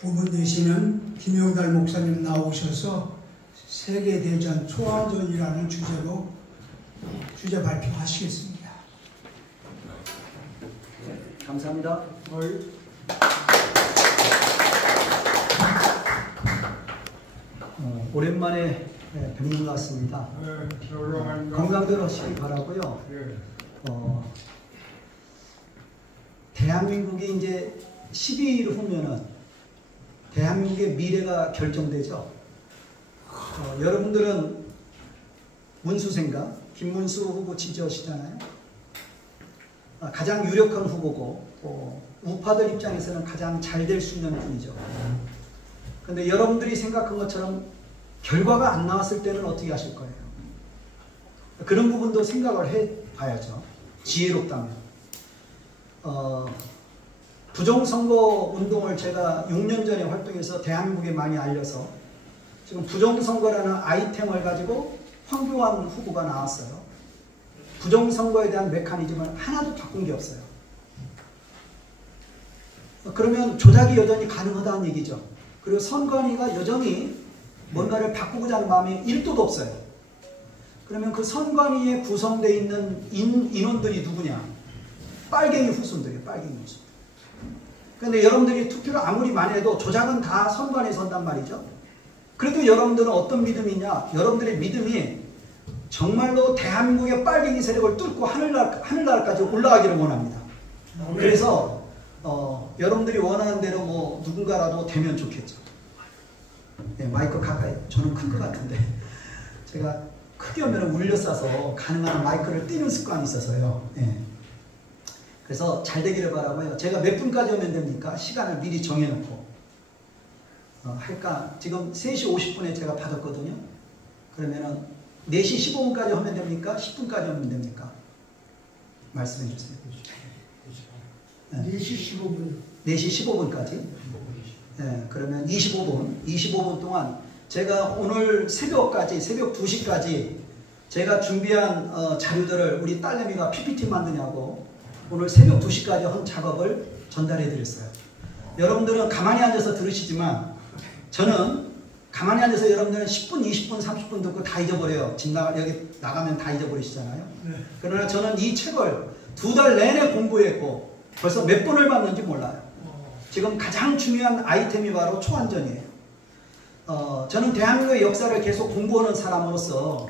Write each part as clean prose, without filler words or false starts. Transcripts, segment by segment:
부분 되시는 김용달 목사님 나오셔서 세계대전 초안전이라는 주제로 주제 발표하시겠습니다. 감사합니다. 오랜만에 뵙는 것 같습니다. 건강들 하시기 바라고요. 대한민국이 이제 12일 후면은 대한민국의 미래가 결정되죠. 여러분들은 문수생가 김문수 후보 지지하시잖아요. 가장 유력한 후보고 또 우파들 입장에서는 가장 잘 될 수 있는 분이죠. 근데 여러분들이 생각한 것처럼 결과가 안 나왔을 때는 어떻게 하실 거예요? 그런 부분도 생각을 해봐야죠. 지혜롭다면. 부정선거 운동을 제가 6년 전에 활동해서 대한민국에 많이 알려서 지금 부정선거라는 아이템을 가지고 황교안 후보가 나왔어요. 부정선거에 대한 메커니즘을 하나도 바꾼 게 없어요. 그러면 조작이 여전히 가능하다는 얘기죠. 그리고 선관위가 여전히 뭔가를 바꾸고자 하는 마음이 1도도 없어요. 그러면 그 선관위에 구성되어 있는 인원들이 누구냐? 빨갱이 후손들이에요. 빨갱이 후손. 그런데 여러분들이 투표를 아무리 많이 해도 조작은 다 선관위에서 한단 말이죠. 그래도 여러분들은 어떤 믿음이냐? 여러분들의 믿음이 정말로 대한민국의 빨갱이 세력을 뚫고 하늘나라까지 올라가기를 원합니다. 그래서 여러분들이 원하는 대로 뭐 누군가라도 되면 좋겠죠. 네, 마이크 가까이. 저는 큰 것 같은데 제가 크게 오면 울려싸서 가능한 마이크를 띄는 습관이 있어서요. 네. 그래서 잘 되기를 바라고요. 제가 몇 분까지 오면 됩니까? 시간을 미리 정해놓고 할까? 지금 3시 50분에 제가 받았거든요. 그러면은 4시 15분까지 하면 됩니까? 10분까지 하면 됩니까? 말씀해 주세요. 네. 4시 15분. 4시 15분까지? 네, 그러면 25분 동안 제가 오늘 새벽까지, 새벽 2시까지 제가 준비한 자료들을 우리 딸내미가 PPT 만드냐고 오늘 새벽 2시까지 한 작업을 전달해 드렸어요. 여러분들은 가만히 앉아서 들으시지만 저는 가만히 앉아서 여러분들은 10분, 20분, 30분 듣고 다 잊어버려요. 여기 나가면 다 잊어버리시잖아요. 네. 그러나 저는 이 책을 2달 내내 공부했고 벌써 몇 번을 봤는지 몰라요. 지금 가장 중요한 아이템이 바로 초안전이에요. 저는 대한민국의 역사를 계속 공부하는 사람으로서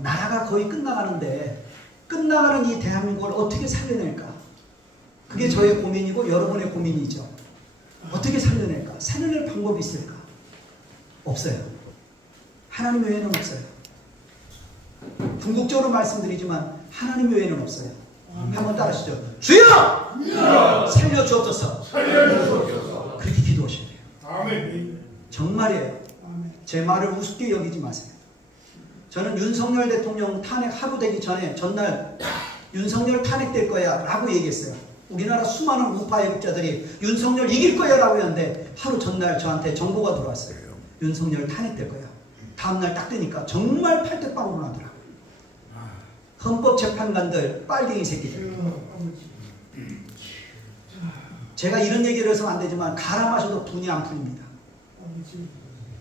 나라가 거의 끝나가는데 끝나가는 이 대한민국을 어떻게 살려낼까? 그게 저의 고민이고 여러분의 고민이죠. 어떻게 살려낼까? 살려낼 방법이 있을까? 없어요. 하나님 외에는 없어요. 궁극적으로 말씀드리지만 하나님 외에는 없어요. 한번 따라하시죠. 주여! 살려주옵소서. 그렇게 기도하셔야 돼요. 아멘. 정말이에요. 제 말을 우습게 여기지 마세요. 저는 윤석열 대통령 탄핵 하루 되기 전에 전날 윤석열 탄핵될 거야 라고 얘기했어요. 우리나라 수많은 우파 애국자들이 윤석열 이길 거야 라고 했는데 하루 전날 저한테 정보가 들어왔어요. 윤석열 탄핵될 거야. 다음날 딱 되니까 정말 팔뚝방으로 나더라고요. 헌법재판관들 빨갱이 새끼들. 제가 이런 얘기를 해서는 안 되지만 가라 마셔도 분이 안 풀립니다.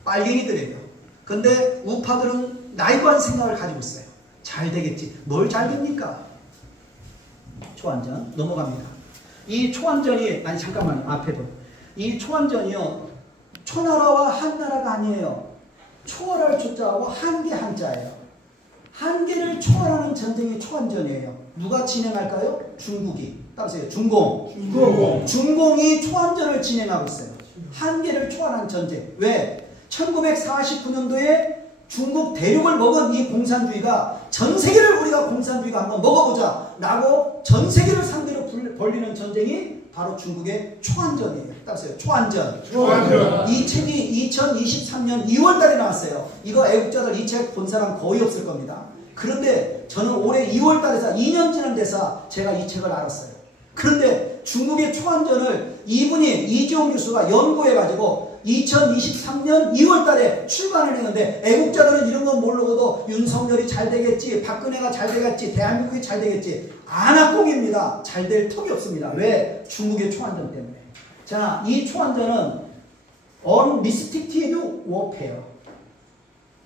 빨갱이들이에요. 근데 우파들은 나이브한 생각을 가지고 있어요. 잘 되겠지. 뭘 잘 됩니까? 초안전 넘어갑니다. 이 초안전이 아니 잠깐만요. 앞에도 이 초안전이요. 초나라와 한나라가 아니에요. 초월할 초자하고 한계 한자예요. 한계를 초월하는 전쟁이 초안전이에요. 누가 진행할까요? 중국이. 따라서요. 중공이 초안전을 진행하고 있어요. 한계를 초월하는 전쟁. 왜? 1949년도에 중국 대륙을 먹은 이 공산주의가 전 세계를 우리가 공산주의가 한번 먹어보자 라고 전 세계를 상대로 벌리는 전쟁이 바로 중국의 초안전이에요. 따라서요. 초안전. 이 책이 2023년 2월 달에 나왔어요. 이거 애국자들 이 책 본 사람 거의 없을 겁니다. 그런데 저는 올해 2월 달에서 2년 지난 데서 제가 이 책을 알았어요. 그런데 중국의 초안전을 이지용 교수가 연구해가지고 2023년 2월 달에 출간을 했는데 애국자들은 이런 건 모르고도 윤석열이 잘 되겠지, 박근혜가 잘 되겠지, 대한민국이 잘 되겠지. 안학공입니다. 잘 될 턱이 없습니다. 왜? 중국의 초안전 때문에. 자, 이 초안전은 unrestricted warfare.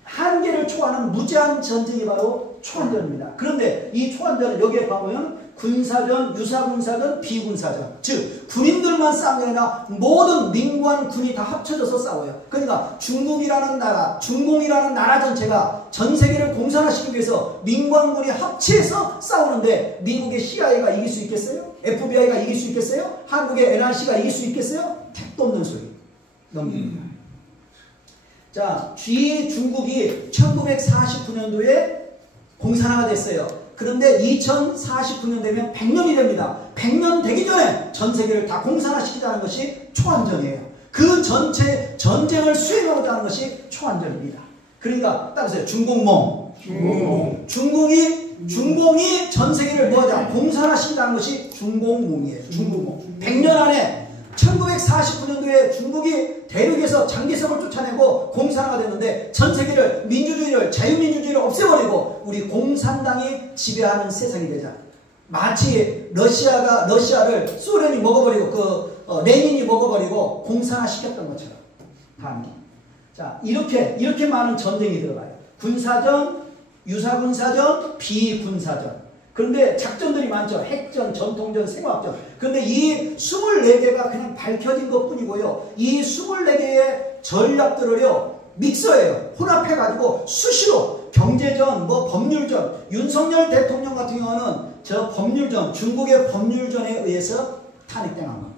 한계를 초월하는 무제한 전쟁이 바로 초안전입니다. 그런데 이 초안전은 여기에 보면 군사전, 유사군사전, 비군사전. 즉, 군인들만 싸우는 게 아니라 모든 민관, 군이 다 합쳐져서 싸워요. 그러니까 중국이라는 나라, 중공이라는 나라 전체가 전 세계를 공산화시키기 위해서 민관군이 합치해서 싸우는데 미국의 CIA가 이길 수 있겠어요? FBI가 이길 수 있겠어요? 한국의 NRC가 이길 수 있겠어요? 택도 없는 소리. 넘깁니다. 자, 중국이 1949년도에 공산화가 됐어요. 그런데 2049년 되면 100년이 됩니다. 100년 되기 전에 전 세계를 다 공산화시키자는 것이 초안전이에요. 그 전체 전쟁을 수행하고자 것이 초안전입니다. 그러니까 따라서 중공몽. 중공이 전 세계를 뭐하자? 공산화시키자는 것이 중공몽이에요. 중공몽. 100년 안에 1949년도에 중국이 대륙에서 장기성을 쫓아내고 공산화가 됐는데 전 세계를 민주주의를 자유민주주의를 없애버리고 우리 공산당이 지배하는 세상이 되자. 마치 러시아를 소련이 먹어버리고 레닌이 먹어버리고 공산화시켰던 것처럼. 다음. 자, 이렇게 많은 전쟁이 들어가요. 군사전, 유사군사전, 비군사전. 그런데 작전들이 많죠. 핵전, 전통전, 생화학전. 그런데 이 24개가 그냥 밝혀진 것 뿐이고요. 이 24개의 전략들을요, 믹서예요. 혼합해가지고 수시로 경제전, 법률전, 윤석열 대통령 같은 경우는 저 법률전, 중국의 법률전에 의해서 탄핵당한 겁니다.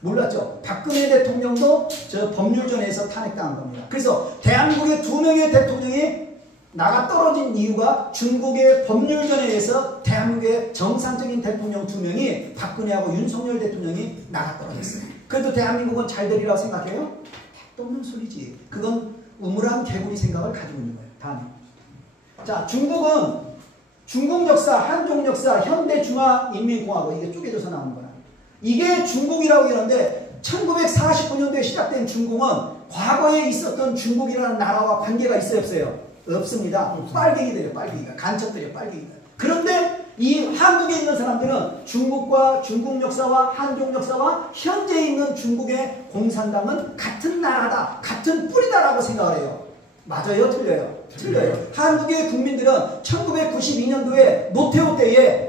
몰랐죠? 박근혜 대통령도 저 법률전에서 탄핵당한 겁니다. 그래서 대한민국의 2명의 대통령이 나가 떨어진 이유가 중국의 법률전에 의해서 대한민국의 정상적인 대통령 2명이 박근혜하고 윤석열 대통령이 나가 떨어졌어요. 그래도 대한민국은 잘 되리라고 생각해요? 택도 없는 소리지. 그건 우물한 개구리 생각을 가지고 있는 거예요. 다음. 자, 중국은 중국 역사, 한중 역사, 현대중화인민공화국 이게 쪼개져서 나오는 거야. 이게 중국이라고 하는데 1949년도에 시작된 중국은 과거에 있었던 중국이라는 나라와 관계가 있어요, 없어요? 없습니다. 빨갱이들이에요, 빨갱이가. 간첩들이에요, 빨갱이가. 그런데 이 한국에 있는 사람들은 중국과 중국 역사와 한중 역사와 현재 있는 중국의 공산당은 같은 나라다, 같은 뿌리다라고 생각을 해요. 맞아요? 틀려요? 틀려요. 한국의 국민들은 1992년도에 노태우 때에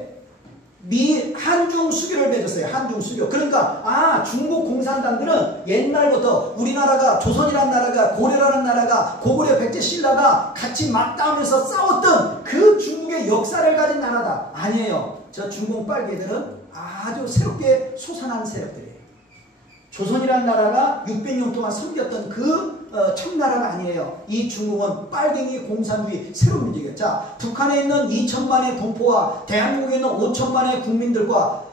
한중 수교를 맺었어요. 한중 수교. 그러니까 중국 공산당들은 옛날부터 우리나라가 조선이라는 나라가 고려라는 나라가 고구려 백제 신라가 같이 맞닿으면서 싸웠던 그 중국의 역사를 가진 나라다. 아니에요. 저 중국 빨개들은 아주 새롭게 솟아난 세력들이에요. 조선이라는 나라가 600년 동안 섬겼던 그 청나라가 아니에요. 이 중국은 빨갱이 공산주의 새로운 민족이에요. 자, 북한에 있는 2천만의 동포와 대한민국에 있는 5천만의 국민들과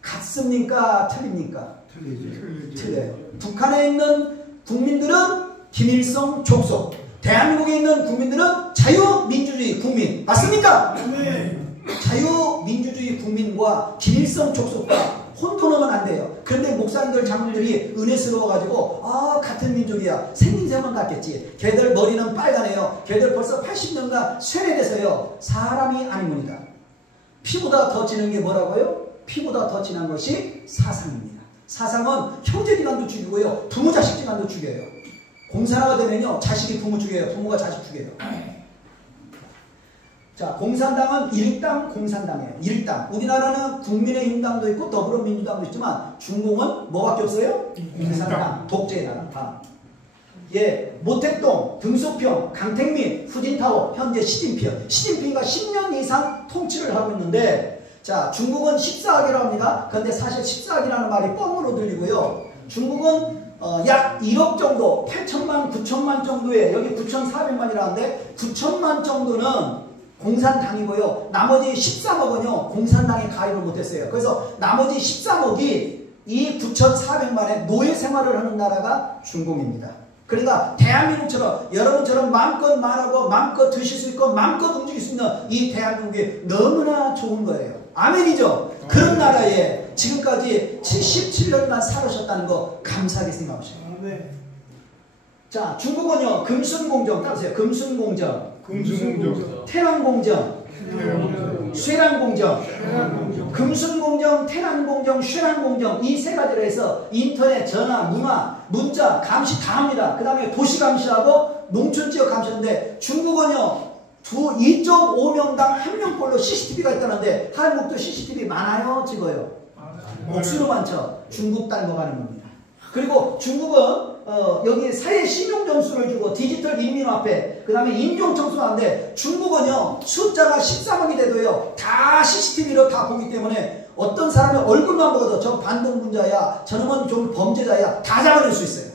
같습니까? 틀립니까? 틀려요. 북한에 있는 국민들은 김일성 족속, 대한민국에 있는 국민들은 자유민주주의 국민. 맞습니까? 네. 자유민주주의 국민과 김일성 족속과 혼돈하면 안 돼요. 그런데 목사님들, 장로들이 은혜스러워가지고 같은 민족이야. 생긴새만 같겠지. 걔들 머리는 빨간해요. 걔들 벌써 80년간 쇠뇌돼서요. 사람이 아닙니다. 피보다 더 진한 게 뭐라고요? 피보다 더 진한 것이 사상입니다. 사상은 형제지간도 죽이고요. 부모 자식지간도 죽여요. 공산화가 되면요. 자식이 부모 죽여요. 부모가 자식 죽여요. 자, 공산당은 일당 공산당이에요. 일당. 우리나라는 국민의힘당도 있고 더불어민주당도 있지만 중공은 뭐밖에 없어요? 공산당. 독재의 나라. 다음. 예, 모택동, 등소평, 강택민, 후진타오, 현재 시진핑가 10년 이상 통치를 하고 있는데, 자, 중국은 14억이라고 합니다. 그런데 사실 14억이라는 말이 뻥으로 들리고요. 중국은 약 1억 정도, 8천만, 9천만 정도의, 여기 9,400만이라는데 9천만 정도는 공산당이고요. 나머지 13억은요. 공산당에 가입을 못했어요. 그래서 나머지 13억이 이 9,400만의 노예 생활을 하는 나라가 중공입니다. 그러니까 대한민국처럼 여러분처럼 마음껏 말하고 마음껏 드실 수 있고 마음껏 움직일 수 있는 이 대한민국이 너무나 좋은 거예요. 아멘이죠? 그런 나라에 지금까지 77년간 살으셨다는 거 감사하게 생각하셔요. 자, 중국은요. 금순공정 따르세요. 금순공정, 금순공정, 태양공정, 쇠란공정, 금순공정, 태란공정, 쇠란공정 이 세 가지로 해서 인터넷, 전화, 문자 감시 다 합니다. 그 다음에 도시 감시하고 농촌지역 감시하는데 중국은요 2.5명당 1명꼴로 CCTV가 있다는데 한국도 CCTV 많아요? 적어요? 억수로 많죠. 중국 닮아가는 겁니다. 그리고 중국은 여기 사회 신용 점수를 주고 디지털 인민화폐 그 다음에 인종청소하는데 중국은요 숫자가 13억이 돼도요 다 CCTV로 다 보기 때문에 어떤 사람의 얼굴만 보고도 저 반동분자야 저놈은 좀 범죄자야 다 잡아낼 수 있어요.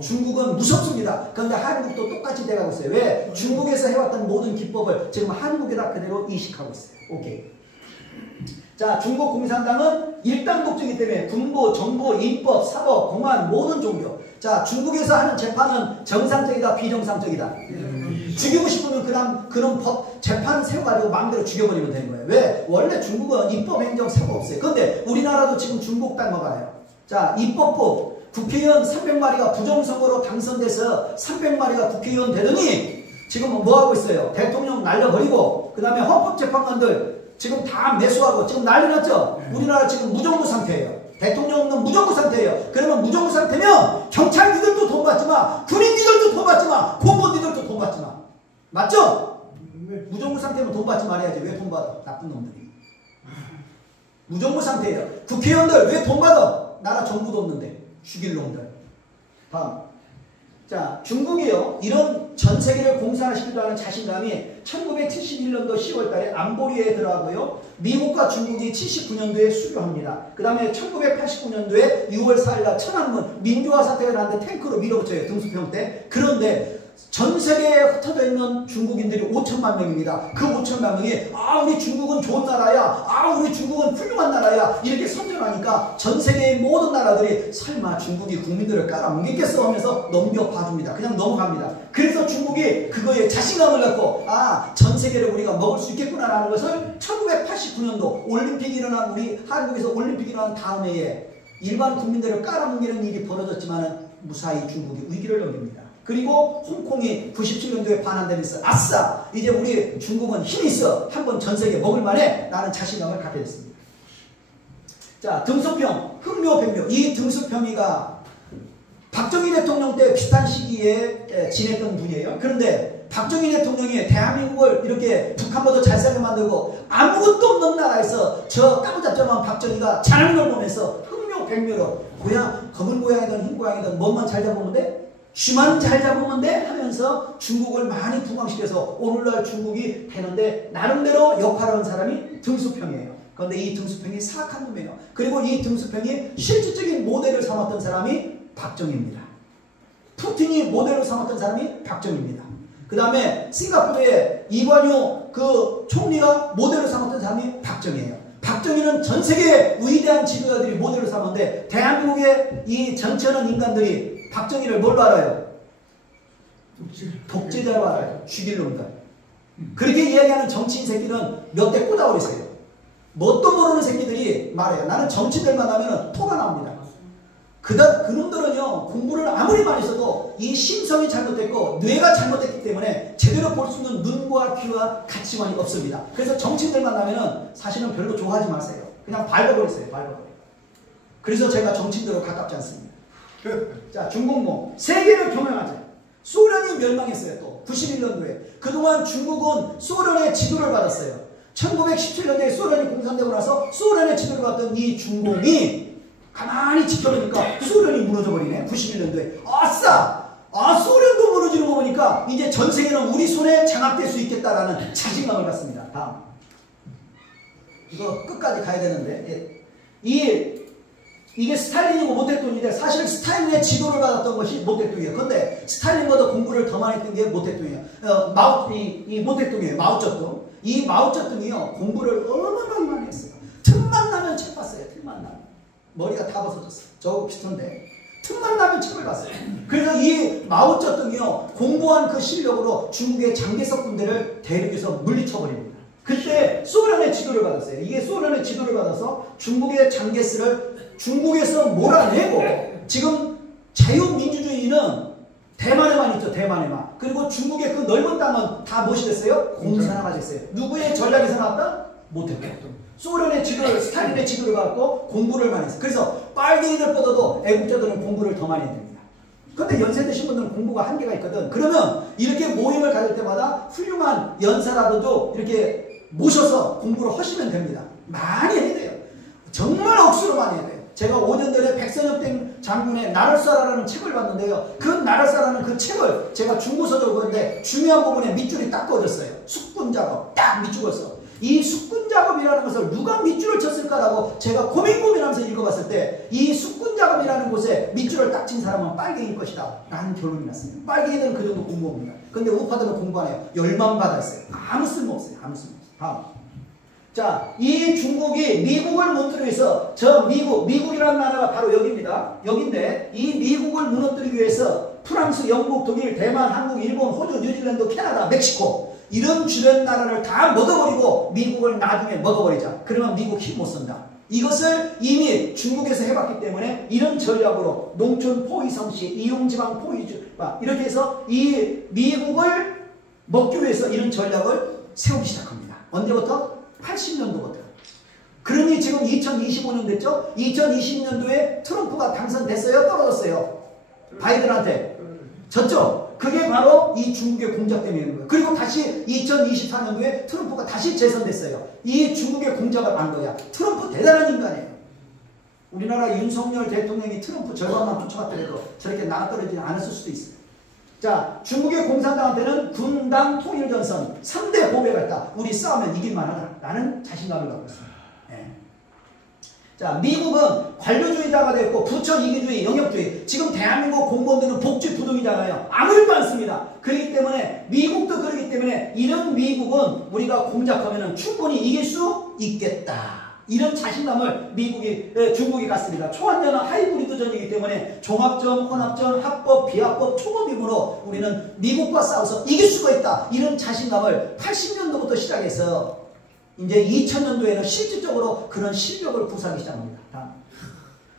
중국은 무섭습니다. 그런데 한국도 똑같이 돼가고 있어요. 왜? 중국에서 해왔던 모든 기법을 지금 한국에다 그대로 이식하고 있어요. 오케이. 자, 중국 공산당은 일당 독재이기 때문에 군부, 정부, 인법, 사법, 공안 모든 종교. 자, 중국에서 하는 재판은 정상적이다, 비정상적이다. 죽이고 싶으면 그런 법, 재판 세워가지고 마음대로 죽여버리면 되는 거예요. 왜? 원래 중국은 입법, 행정, 사법 없어요. 그런데 우리나라도 지금 중국 닮아가요. 자, 입법부. 국회의원 300마리가 부정선거로 당선돼서 300마리가 국회의원 되더니 지금 뭐 하고 있어요? 대통령 날려버리고 그 다음에 헌법재판관들 지금 다 매수하고 지금 난리 났죠? 우리나라 지금 무정부 상태예요. 대통령 없는 무정부 상태예요. 그러면 무정부 상태면 경찰 니들도 돈 받지 마. 군인 니들도 돈 받지 마. 공무원 니들도 돈 받지 마. 맞죠? 무정부 상태면 돈 받지 말아야지. 왜 돈 받아? 나쁜 놈들이. 무정부 상태예요. 국회의원들 왜 돈 받아? 나라 정부도 없는데. 죽일 놈들. 다음. 자, 중국이요. 이런 전 세계를 공산화시키려는 자신감이 1971년도 10월달에 안보리에 들어가고요. 미국과 중국이 79년도에 수교합니다. 그 다음에 1989년도에 6월 4일날 천안문 민주화 사태가 났는데 탱크로 밀어붙여요. 등수평 때. 그런데 전 세계에 흩어져 있는 중국인들이 5천만 명입니다. 그 5천만 명이 우리 중국은 좋은 나라야. 우리 중국은 훌륭한 나라야. 이렇게 선전하니까 전 세계의 모든 나라들이 설마 중국이 국민들을 깔아뭉개겠어 하면서 넘겨봐줍니다. 그냥 넘어갑니다. 그래서 중국이 그거에 자신감을 갖고 전 세계를 우리가 먹을 수 있겠구나라는 것을 1989년도 올림픽이 일어난 우리 한국에서 올림픽이 일어난 다음 해에 일반 국민들을 깔아뭉개는 일이 벌어졌지만 무사히 중국이 위기를 넘깁니다. 그리고 홍콩이 97년도에 반환되면서 아싸! 이제 우리 중국은 힘이 있어. 한번 전 세계 먹을 만해. 라는 자신감을 갖게 됐습니다. 자, 등수평, 흑묘, 백묘. 이 등수평이가 박정희 대통령 때 비슷한 시기에 지냈던 분이에요. 그런데 박정희 대통령이 대한민국을 이렇게 북한보다 잘 살게 만들고 아무것도 없는 나라에서 저 까무잡잡한 박정희가 잘하는 걸 보면서 흑묘, 백묘로 검은 고양이든 흰 고양이든 뭔만 잘 잡으면 돼? 쥐만 잘 잡으면 돼? 하면서 중국을 많이 부강시켜서 오늘날 중국이 되는데 나름대로 역할을 하는 사람이 등수평이에요. 그런데 이 등수평이 사악한 놈이에요. 그리고 이 등수평이 실질적인 모델을 삼았던 사람이 박정희입니다. 푸틴이 모델로 삼았던 사람이 박정희입니다. 그 다음에 싱가포르의 이관유 그 총리가 모델로 삼았던 사람이 박정희예요. 박정희는 전 세계의 위대한 지도자들이 모델로 삼았는데 대한민국의 이 정치하는 인간들이 박정희를 뭘로 알아요? 독재자로 알아요. 죽일 놈들. 그렇게 이야기하는 정치인 새끼는 몇 대 꼬다고 있어요. 뭣도 모르는 새끼들이 말해요. 나는 정치들만 하면 토가 나옵니다. 그놈들은요 공부를 아무리 많이 써도 이 심성이 잘못됐고 뇌가 잘못됐기 때문에 제대로 볼 수 있는 눈과 귀와 가치관이 없습니다. 그래서 정치인들만 나면은 사실은 별로 좋아하지 마세요. 그냥 밟아버리세요. 밟아버려. 그래서 제가 정치인들로 가깝지 않습니다. 자, 중공모 세계를 경영하자. 소련이 멸망했어요. 또 91년도에 그동안 중국은 소련의 지도를 받았어요. 1917년도에 소련이 공산되고 나서 소련의 지도를 받던 이 중공이 가만히 지켜보니까 소련이 무너져버리네. 91년도에 아싸! 소련도 무너지는 거 보니까 이제 전 세계는 우리 손에 장악될 수 있겠다라는 자신감을 갖습니다. 다음 이거 끝까지 가야 되는데 이게 스탈린이고 모택동인데 사실 스탈린의 지도를 받았던 것이 모택동이에요. 근데 스탈린보다 공부를 더 많이 했던 게 모택동이에요. 이 모택동이에요. 마오쩌둥. 이 마오쩌둥이요 공부를 얼마나 많이 했어요. 틈만 나면 책 봤어요. 틈만 나면. 머리가 다 벗어졌어요. 저하고 비슷한데 틈만 나면 책을 봤어요. 그래서 이 마오쩌둥이요 공부한 그 실력으로 중국의 장개석 군대를 대륙에서 물리쳐버립니다. 그때 소련의 지도를 받았어요. 이게 소련의 지도를 받아서 중국의 장개스를 중국에서 몰아내고 지금 자유민주주의는 대만에만 있죠. 대만에만. 그리고 중국의 그 넓은 땅은 다 무엇이 됐어요? 공산화가 됐어요. 누구의 전략에서 나왔다? 못했고, 소련의 지도를, 스탈린의 지도를 받고 공부를 많이 했어요. 그래서 빨갱이들보다도 애국자들은 공부를 더 많이 해야 됩니다. 근데 연세 드신 분들은 공부가 한계가 있거든. 그러면 이렇게 모임을 가질 때마다 훌륭한 연사라도 이렇게 모셔서 공부를 하시면 됩니다. 많이 해야 돼요. 정말 억수로 많이 해야 돼요. 제가 5년 전에 백선엽 장군의 나랄사라라는 책을 봤는데요. 그 나랄사라는 그 책을 제가 중고서적으로 보는데 중요한 부분에 밑줄이 딱 꺼졌어요. 숙군 작업 딱 밑줄었어. 이 숙군 작업이라는 것을 누가 밑줄을 쳤을까라고 제가 고민하면서 읽어봤을 때 이 숙군 작업이라는 곳에 밑줄을 딱 친 사람은 빨갱이일 것이다 라는 결론이 났습니다. 빨갱이들은 그 정도 공부합니다. 근데 우파들은 공부 안 해요. 열만 받았어요. 아무 쓸모없어요. 아무 쓸모없어요. 다음. 자, 이 중국이 미국을 무너뜨리기 위해서 저 미국이라는 나라가 바로 여기입니다. 여기인데 이 미국을 무너뜨리기 위해서 프랑스, 영국, 독일, 대만, 한국, 일본, 호주, 뉴질랜드, 캐나다, 멕시코 이런 주변 나라를 다 먹어버리고 미국을 나중에 먹어버리자. 그러면 미국 힘 못 쓴다. 이것을 이미 중국에서 해봤기 때문에 이런 전략으로 농촌 포위성시, 이용지방 포위주바 이렇게 해서 이 미국을 먹기 위해서 이런 전략을 세우기 시작합니다. 언제부터? 80년도부터. 그러니 지금 2025년 됐죠? 2020년도에 트럼프가 당선됐어요? 떨어졌어요? 바이든한테. 졌죠? 그게 바로 이 중국의 공작 때문에 있는 거예요. 그리고 다시 2024년도에 트럼프가 다시 재선됐어요. 이 중국의 공작을 한 거야. 트럼프 대단한 인간이에요. 우리나라 윤석열 대통령이 트럼프 절반만 쫓아갔더라도 저렇게 나가떨어지지 않았을 수도 있어요. 자, 중국의 공산당한테는 분당 통일전선 3대 보배가 있다. 우리 싸우면 이길만 하다. 라는 자신감을 갖고 있습니다. 네. 자, 미국은 관료주의자가 됐고 부처 이기주의, 영역주의. 지금 대한민국 공무원들은 복지 부동이잖아요. 아무것도 않습니다. 그렇기 때문에 미국도 그렇기 때문에 이런 미국은 우리가 공작하면 충분히 이길 수 있겠다. 이런 자신감을 중국이 갖습니다. 초안전은 하이브리드전이기 때문에 종합전, 혼합전, 합법, 비합법, 초법임으로 우리는 미국과 싸워서 이길 수가 있다. 이런 자신감을 80년도부터 시작해서 이제 2000년도에는 실질적으로 그런 실력을 구사하기 시작합니다.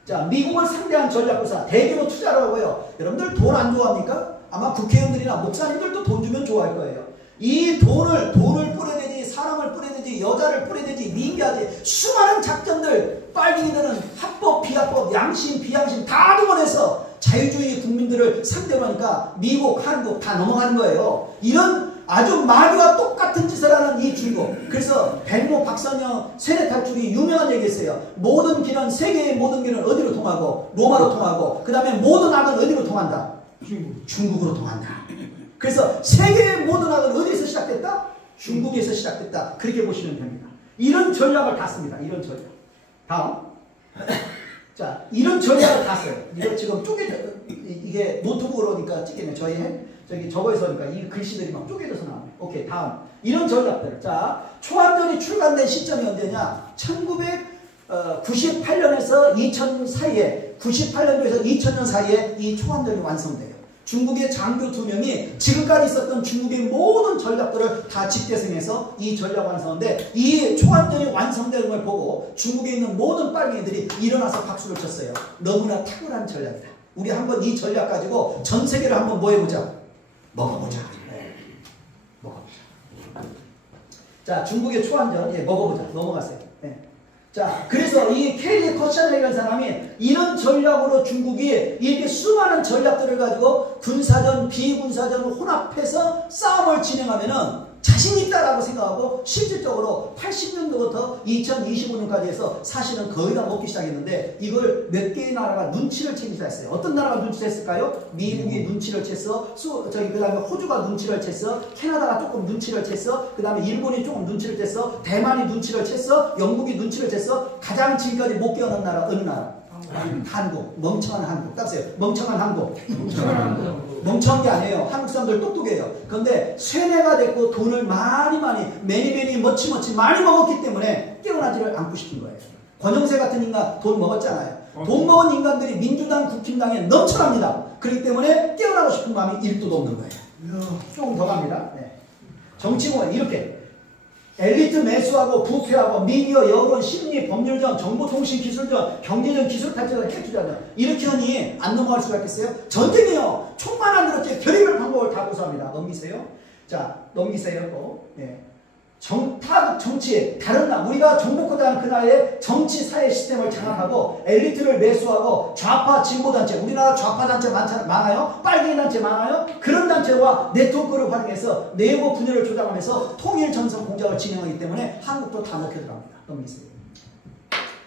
자, 미국을 상대한 전략구사 대규모 투자를 하고요. 여러분들 돈 안 좋아합니까? 아마 국회의원들이나 목사님들도 돈 주면 좋아할 거예요. 이 돈을 뿌려대지, 사람을 뿌려대지, 여자를 뿌려대지, 민기하지, 수많은 작전들, 빨갱이들은 합법, 비합법, 양심, 비양심 다 동원해서 자유주의 국민들을 상대로 하니까 미국, 한국 다 넘어가는 거예요. 이런 아주 마귀와 똑같은 짓을 하는 이 중국. 그래서 백모 박선영 세례 탈출이 유명한 얘기했어요. 모든 길은, 세계의 모든 길은 어디로 통하고? 로마로 통하고, 그 다음에 모든 악은 어디로 통한다? 중국으로 통한다. 그래서 세계의 모든 악은 어디서 시작됐다? 중국에서 시작됐다. 그렇게 보시면 됩니다. 이런 전략을 다 씁니다. 이런 전략. 다음. 자, 이런 전략을 다 써요. 이거 지금 쪼개져, 이게 노트북으로 오니까 찍히네. 저기 저거에서 오니까 이 글씨들이 막 쪼개져서 나와요. 오케이, 다음. 이런 전략들. 자, 초안전이 출간된 시점이 언제냐? 1998년에서 2000 사이에, 98년도에서 2000년 사이에 이 초안전이 완성돼요. 중국의 장교 2명이 지금까지 있었던 중국의 모든 전략들을 다 집대성해서 이 전략 완성하는데 이 초안전이 완성되는 걸 보고 중국에 있는 모든 빨갱이들이 일어나서 박수를 쳤어요. 너무나 탁월한 전략이다. 우리 한번 이 전략 가지고 전 세계를 한번 뭐 해보자? 먹어보자. 네. 먹어보자. 자, 중국의 초안전, 예, 먹어보자. 넘어갔어요. 네. 자, 그래서 이 케리 커샤넬이라는 사람이 이런 전략으로 중국이 이렇게 수많은 전략들을 가지고 군사전, 비군사전을 혼합해서 싸움을 진행하면은 자신 있다라고 생각하고 실질적으로 80년도부터 2025년까지 해서 사실은 거의 다 먹기 시작했는데 이걸 몇 개의 나라가 눈치를 채기 시작했어요. 어떤 나라가 눈치를 챘을까요? 미국이 눈치를 챘어, 그 다음에 호주가 눈치를 챘어, 캐나다가 조금 눈치를 챘어, 그 다음에 일본이 조금 눈치를 챘어, 대만이 눈치를 챘어, 영국이 눈치를 챘어. 가장 지금까지 못 깨어난 나라 어느 나라? 한국. 멍청한 한국. 따세요. 멍청한 한국. 멍청한 게 아니에요. 한국 사람들 똑똑해요. 그런데 쇠뇌가 됐고 돈을 많이 매니 머치 많이 먹었기 때문에 깨어나지를 않고 싶은 거예요. 권영세 같은 인간 돈 먹었잖아요. 돈 먹은 인간들이 민주당, 국힘당에 넘쳐납니다. 그렇기 때문에 깨어나고 싶은 마음이 1도도 없는 거예요. 조금 더 갑니다. 네. 정치공은 이렇게 엘리트 매수하고 부패하고 미디어, 여론, 심리, 법률전, 정보통신기술전, 경제전, 기술탈전, 핵투자전 이렇게 하니 안 넘어갈 수가 있겠어요? 전쟁이요. 총만 안 들었지 별의별 방법을 다 고수합니다. 넘기세요. 자, 넘기세요. 또. 네. 타국 정치에 다른 나 우리가 정복하던 그 나라의 정치 사회 시스템을 장악하고 엘리트를 매수하고 좌파 진보 단체 우리나라 좌파 단체 많아요. 빨갱이 단체 많아요. 그런 단체와 네트워크를 활용해서 내부 분열을 조장하면서 통일 전선 공작을 진행하기 때문에 한국도 다 먹혀 들어갑니다. 넘기세요.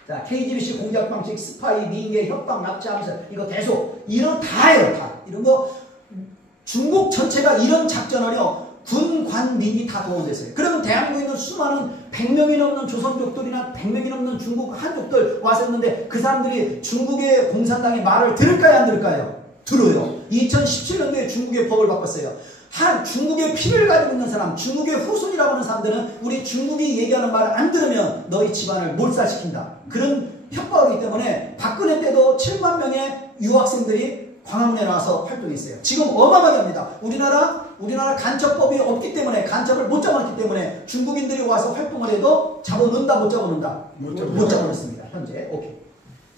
자, KGBC 공작 방식, 스파이, 민계, 협박, 납치하면서 이거 계속 이런 다 해요. 다 이런 거 중국 전체가 이런 작전을요. 군, 관, 민이 다 동원됐어요. 그러면 대한민국에 있는 수많은 100명이 넘는 조선족들이나 100명이 넘는 중국 한족들 왔었는데 그 사람들이 중국의 공산당의 말을 들을까요? 안 들을까요? 들어요. 2017년도에 중국의 법을 바꿨어요. 중국의 피를 가지고 있는 사람, 중국의 후손이라고 하는 사람들은 우리 중국이 얘기하는 말을 안 들으면 너희 집안을 몰살시킨다. 그런 협박이기 때문에 박근혜 때도 7만 명의 유학생들이 광화문에 나와서 활동했어요. 지금 어마어마하게 합니다. 우리나라 간첩법이 없기 때문에 간첩을 못 잡았기 때문에 중국인들이 와서 활동을 해도 잡아놓는다 못 잡아놓는다? 못 잡아놓습니다. 현재. 오케이.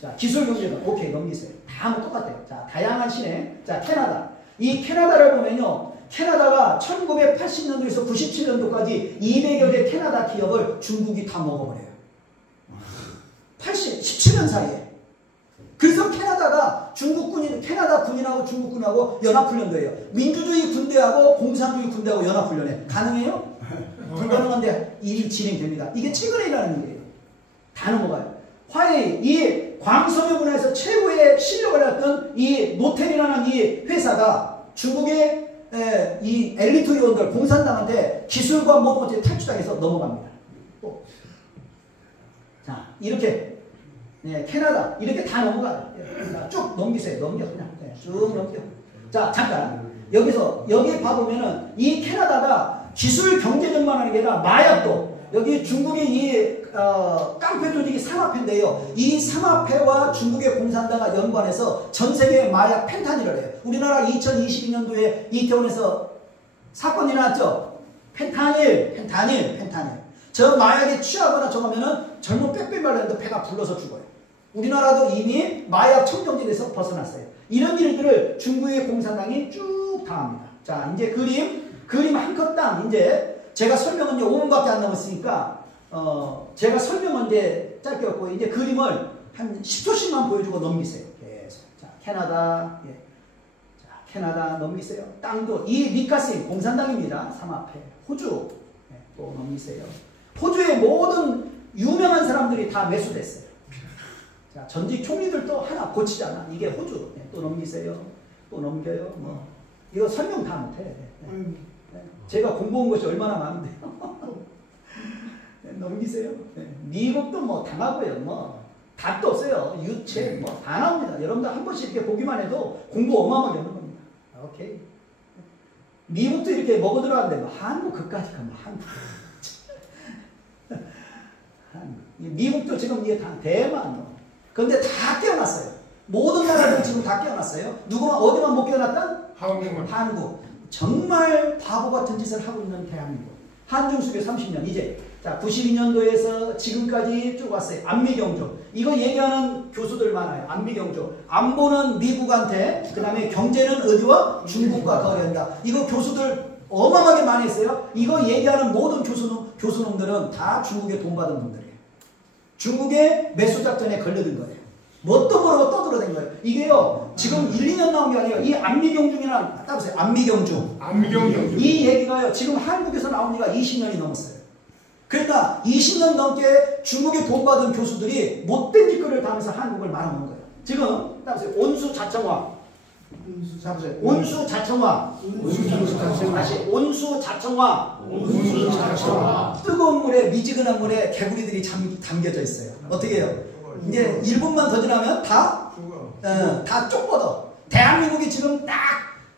자, 기술 경제는 오케이 넘기세요. 다 뭐 똑같아요. 자, 다양한 신행. 자, 캐나다. 이 캐나다를 보면요. 캐나다가 1980년도에서 97년도까지 200여 개 캐나다 기업을 중국이 다 먹어버려요. 17년 사이에. 그래서 캐나다가 캐나다 군인하고 중국 군하고 연합훈련도해요. 민주주의 군대하고 공산주의 군대하고 연합훈련해. 가능해요? 불가능한데 일이 진행됩니다. 이게 최근에 일어나는 일이에요. 다 넘어가요. 화웨이, 이 광섬유 분야에서 최고의 실력을 갖던 이 노텔이라는 이 회사가 중국의 이 엘리트 요원들 공산당한테 기술과 모든 것들이 탈취당해서 넘어갑니다. 또. 자, 이렇게 네, 캐나다 이렇게 다 넘어가요. 쭉 넘기세요. 넘겨 그냥 네, 쭉 넘겨. 자, 잠깐 여기 봐보면은 이 캐나다가 기술 경제력만 하는 게 아니라 마약도 여기 중국의 이 깡패 조직이 삼합회인데요. 이 삼합회와 중국의 공산당과 연관해서 전 세계 마약 펜타닐을 해요. 우리나라 2022년도에 이태원에서 사건이 났죠. 펜타닐. 저 마약에 취하거나 저거면은 젊은 빼빼 말랐는데 배가 불러서 죽어요. 우리나라도 이미 마약 청정지대에서 벗어났어요. 이런 일들을 중국의 공산당이 쭉 당합니다. 자, 이제 그림 한 컷 땅 이제 제가 설명은 이제 5분밖에 안 남았으니까 제가 설명은 이제 짧게 했고 이제 그림을 한 10초씩만 보여주고 넘기세요. 계속. 자, 캐나다. 예. 자, 캐나다 넘기세요. 땅도 이 리카스인 공산당입니다. 삼합회. 호주. 예, 또 넘기세요. 호주의 모든 유명한 사람들이 다 매수됐어요. 자, 전직 총리들도 하나 고치잖아. 이게 호주. 네, 또 넘기세요. 또 넘겨요. 뭐 이거 설명 다 못해. 네. 네. 제가 공부한 것이 얼마나 많은데요. 네, 넘기세요. 네. 미국도 뭐 당하고요. 뭐 답도 없어요. 유책 뭐 다 나옵니다. 여러분들 한 번씩 이렇게 보기만 해도 공부 어마어마하게 하는 겁니다. 오케이. 미국도 이렇게 먹어 들어갔는데 뭐 한국 그까지 가면 한국. 미국도 지금 이게 다 대만 그런데 다 깨어났어요. 모든 나라들 지금 다 깨어났어요. 어디만 못 깨어났다? 한국. 정말 바보 같은 짓을 하고 있는 대한민국. 한중수교 30년 이제 자 92년도에서 지금까지 쭉 왔어요. 안미경조. 이거 얘기하는 교수들 많아요. 안미경조. 안보는 미국한테 그 다음에 경제는 어디와? 중국과 거래한다. 이거 교수들 어마어마하게 많이 했어요. 이거 얘기하는 모든 교수놈들은 다 중국에 돈 받은 놈들이에요. 중국의 매수작전에 걸려든 거예요. 뭣도 모르고 떠들어댄 거예요. 이게요, 지금 1, 2년 나온 게 아니에요. 이 안미경중이랑, 따보세요. 안미경중. 이 얘기가요, 지금 한국에서 나온 지가 20년이 넘었어요. 그러니까 20년 넘게 중국에 돈 받은 교수들이 못된 짓거리를 당해서 한국을 말아먹은 거예요. 지금, 따보세요. 온수자청화. 온수자청화. 다시 온수자청화. 뜨거운 물에 미지근한 물에 개구리들이 담겨져 있어요. 어떻게 해요? 이제 1분만 더 지나면 다 쪽뻗어. 대한민국이 지금 딱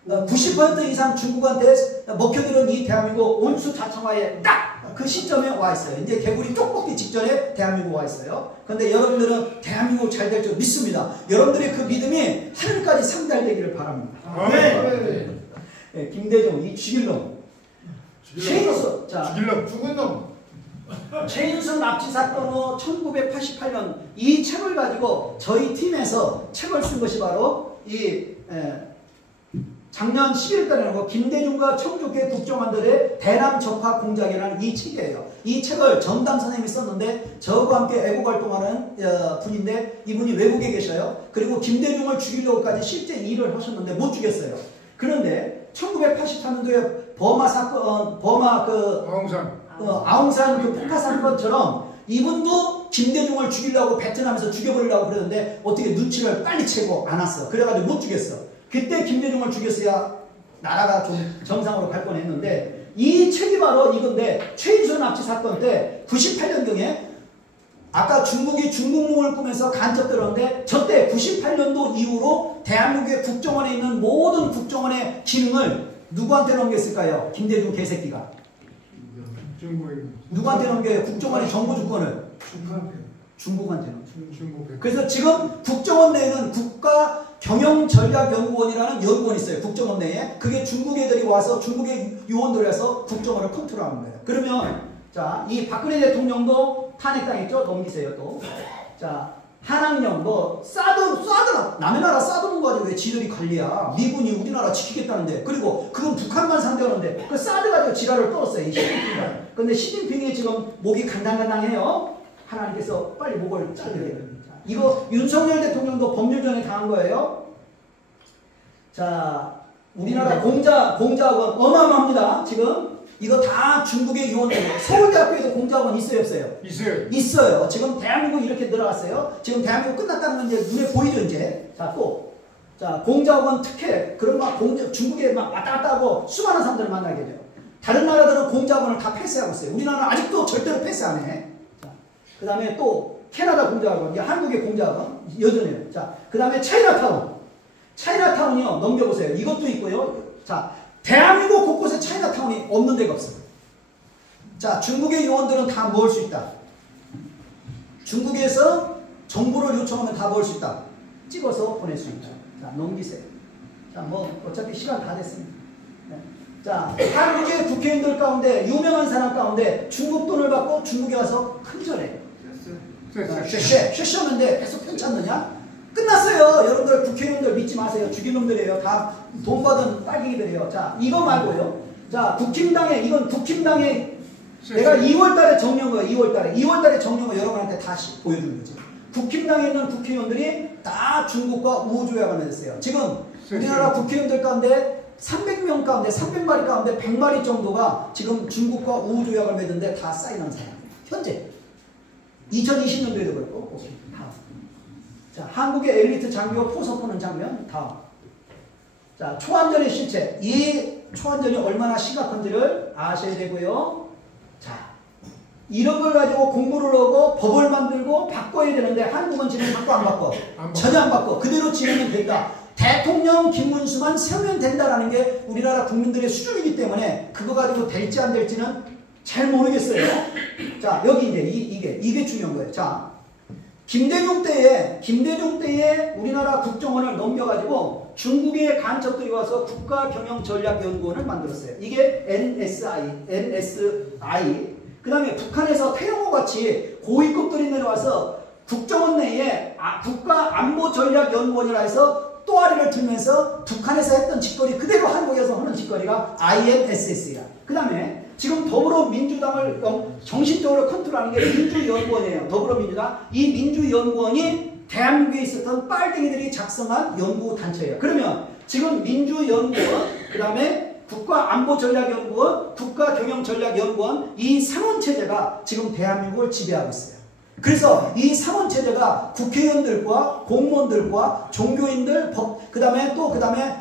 90% 이상 중국한테 먹혀들은 이 대한민국 온수자청화에 딱 그 시점에 와 있어요. 이제 개구리 쪽 뽑기 직전에 대한민국 와 있어요. 그런데 여러분들은 대한민국 잘 될 줄 믿습니다. 여러분들의 그 믿음이 하늘까지 상달되기를 바랍니다. 네. 네, 김대중 이 죽일 놈. 최인수. 자, 죽일 놈, 죽은 놈. 최인수 납치 사건 후 1988년 이 책을 가지고 저희 팀에서 책을 쓴 것이 바로 이 작년 11월달에 김대중과 청주교회 국정원들의 대남 적화 공작이라는 이 책이에요. 이 책을 정담 선생님이 썼는데 저와 함께 애국활동하는 분인데 이분이 외국에 계셔요. 그리고 김대중을 죽이려고까지 실제 일을 하셨는데 못 죽였어요. 그런데 1983년도에 버마 사건, 아웅산 그 폭파 사건처럼 이분도 김대중을 죽이려고 베트남에서 죽여버리려고 그러는데 어떻게 눈치를 빨리 채고 안 왔어. 그래가지고 못 죽였어. 그때 김대중을 죽였어야 나라가 좀 정상으로 갈 뻔했는데 이 책이 바로 이건데 최인수 납치 사건 때 98년경에 아까 중국이 중국몽을 꾸면서 간첩 들었는데 저때 98년도 이후로 대한민국의 국정원에 있는 모든 국정원의 기능을 누구한테 넘겼을까요? 김대중 개새끼가. 누구한테 넘겨요? 국정원의 정부 주권을. 중국한테 넘겨요. 그래서 지금 국정원 내에는 국가경영전략연구원이라는 연구원이 있어요. 국정원 내에. 그게 중국 애들이 와서 중국의 요원들이 와서 국정원을 컨트롤하는 거예요. 그러면 자, 이 박근혜 대통령도 탄핵당했죠? 넘기세요 또. 자, 한학령 쏴도 남의 나라 쏴두는 거 가지고 왜 지들이 관리야? 미군이 우리나라 지키겠다는데. 그리고 그건 북한만 상대하는데 그 쏴드 가지고 지랄을 떨었어요. 이 시진핑이. 근데 시진핑이 지금 목이 간당간당해요. 하나님께서 빨리 목을 잘라야 돼요. 이거 윤석열 대통령도 법률전에 당한 거예요. 자, 우리나라 공자학원 어마어마합니다. 지금 이거 다 중국의 요원이에요. 서울대학교에도 공자학원 있어요, 없어요? 있어요. 지금 대한민국 이렇게 늘어갔어요. 지금 대한민국 끝났다는 건 이제 눈에 보이죠, 이제. 자, 또. 자, 공자학원 특혜. 그런 막 중국에 막 왔다 갔다 하고 수많은 사람들을 만나게 돼요. 다른 나라들은 공자학원을 다 폐쇄하고 있어요. 우리나라는 아직도 절대로 폐쇄 안 해. 그 다음에 또 캐나다 공자학원, 한국의 공자학원 여전해요. 자, 그 다음에 차이나타운. 차이나타운이요. 넘겨보세요. 이것도 있고요. 자, 대한민국 곳곳에 차이나타운이 없는 데가 없어요. 자, 중국의 요원들은 다 모을 수 있다. 중국에서 정보를 요청하면 다 모을 수 있다. 찍어서 보낼 수 있다. 자, 넘기세요. 자, 뭐 어차피 시간 다 됐습니다. 네. 자, 한국의 국회의원들 가운데 유명한 사람 가운데 중국 돈을 받고 중국에 와서 큰절해. 쉐쉐는데 계속 편찮느냐? 끝났어요. 여러분들 국회의원들 믿지 마세요. 죽인 놈들이에요. 다 돈 받은 빨갱이들이에요. 자, 이거 말고요. 자, 이건 국힘당의 내가 2월달에 정리한 거예요. 2월달에 정리한 거 여러분한테 다시 보여준 거지. 국힘당에 있는 국회의원들이 다 중국과 우호조약을 맺었어요. 지금 우리나라 국회의원들 가운데 300명 가운데 300마리 가운데 100마리 정도가 지금 중국과 우호조약을 맺는데 다 사인한 사람. 현재 2020년도에도 그렇고. 오케이. 다음. 자, 한국의 엘리트 장교 포서 푸는 장면. 다음. 자, 초안전의 실체. 이 초안전이 얼마나 심각한지를 아셔야 되고요. 자, 이런 걸 가지고 공부를 하고 법을 만들고 바꿔야 되는데 한국은 지금 바꿔 안 바꿔? 전혀 안 바꿔. 그대로 진행이 된다. 대통령 김문수만 세우면 된다라는 게 우리나라 국민들의 수준이기 때문에 그거 가지고 될지 안 될지는 잘 모르겠어요. 자, 여기 이제 이게 중요한 거예요. 자, 김대중 때에 우리나라 국정원을 넘겨가지고 중국의 간첩들이 와서 국가경영전략연구원을 만들었어요. 이게 NSI. 그 다음에 북한에서 태영호 같이 고위급들이 내려와서 국정원 내에 국가안보전략연구원이라 해서 또아리를 들면서 북한에서 했던 짓거리 그대로 한국에서 하는 짓거리가 INSS야. 그 다음에 지금 더불어민주당을 정신적으로 컨트롤하는 게 민주연구원이에요. 더불어민주당. 이 민주연구원이 대한민국에 있었던 빨갱이들이 작성한 연구단체예요. 그러면 지금 민주연구원, 그 다음에 국가안보전략연구원, 국가경영전략연구원 이 상원체제가 지금 대한민국을 지배하고 있어요. 그래서 이 상원체제가 국회의원들과 공무원들과 종교인들, 그 다음에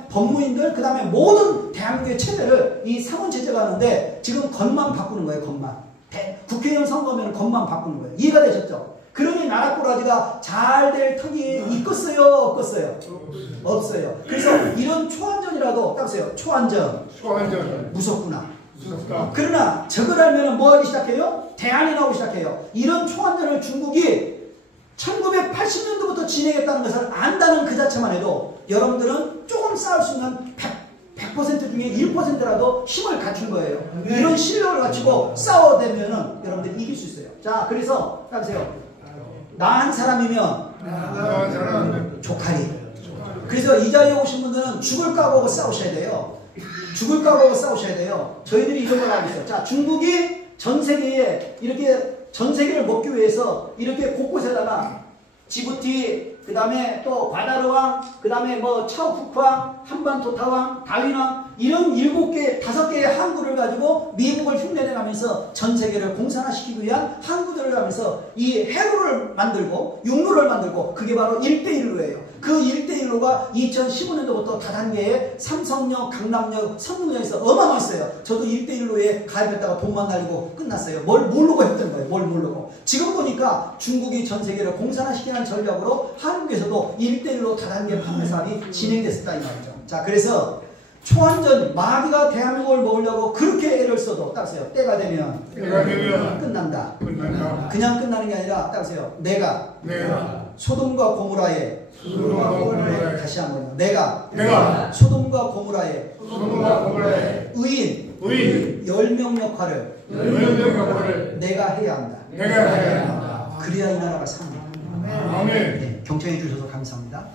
법무인들, 그 다음에 모든 대한민국의 체제를 이 상원체제가 하는데 지금 것만 바꾸는 거예요. 것만. 국회의원 선거면 것만 바꾸는 거예요. 이해가 되셨죠? 그러니 나라 꼬라지가 잘 될 턱이 있겠어요? 없겠어요? 없어요. 그래서 이런 초안전이라도 따보세요. 초안전. 무섭구나. 그러나 저걸 알면 뭐 하기 시작해요? 대안이 나오기 시작해요. 이런 초안전을 중국이 1980년도부터 진행했다는 것을 안다는 그 자체만 해도 여러분들은 조금 싸울 수 있는 100% 중에 1%라도 힘을 갖춘 거예요. 이런 실력을 갖추고 싸워대면은 여러분들이 이길 수 있어요. 자, 그래서 따보세요. 나 한 사람이면 조카리. 그래서 이 자리에 오신 분들은 죽을 각오하고 싸우셔야 돼요. 죽을 각오하고 싸우셔야 돼요. 저희들이 이런 걸 알고 있어요. 자, 중국이 전 세계에 이렇게 전 세계를 먹기 위해서 이렇게 곳곳에다가 지부티, 그 다음에 또 바다르왕, 그 다음에 뭐 차오푸크왕, 한반도타왕, 다윈왕 이런 7개, 5개의 항구를 가지고 미국을 흉내내가면서 전 세계를 공산화시키기 위한 항구들을 하면서 이 해로를 만들고 육로를 만들고 그게 바로 1대1로예요. 그 1대1로가 2015년도부터 다단계에 삼성역, 강남역, 성능역에서 어마어마했어요. 저도 1대1로에 가입했다가 돈만 날리고 끝났어요. 뭘 모르고 했던 거예요. 뭘 모르고. 지금 보니까 중국이 전 세계를 공산화시키는 전략으로 한국에서도 1대1로 다단계 판매 사업이 진행됐었다 이 말이죠. 자, 그래서 초안전 마귀가 대한민국을 먹으려고 그렇게 애를 써도 따르세요. 때가 되면 끝난다. 그냥 끝나는 게 아니라 따르세요. 내가 소돔과 고모라의 다시 한번 내가 소돔과 고모라의 의인 10명 역할을 내가 해야 한다. 그래야 이 나라가 삽니다. 네, 경청해 주셔서 감사합니다.